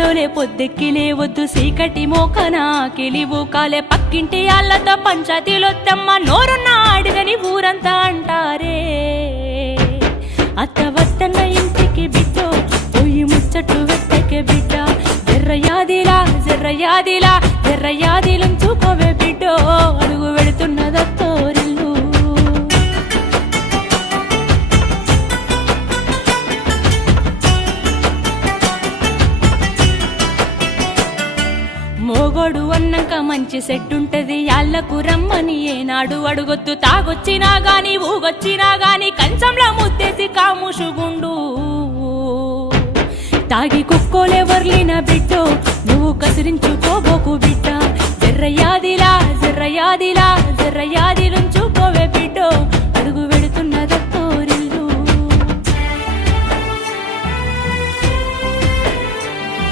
పొద్దాడోలే పొద్దెక్కి లేవద్దు సీకటి మోకనా కిలివు కాలే పక్కింటి అల్లతో పంచాయతీలొత్తమ్మ నోరున్న అడిగని ఊరంతా అంటారే అత్త వత్తన్న ఇంటికి బిడ్డో పోయి ముచ్చట్టు వెత్తకే బిడ్డ జర్రయాదిలం చూకోవే బిడ్డో అడుగు వెళుతున్నదత్తోరిల్లు మోగోడు అన్నాక మంచి సెట్టుంటది యాళ్లకు రమ్మని ఏనాడు అడుగొద్దు తాగొచ్చినా గాని ఊగొచ్చినా గాని కంచంలో ముత్తేసి కాముషుగుండు తాగి కుక్కోలెవర్లిన బిడ్డో నువ్వు కసిరించుకోబోకు బిడ్డ జర్రయాదిలా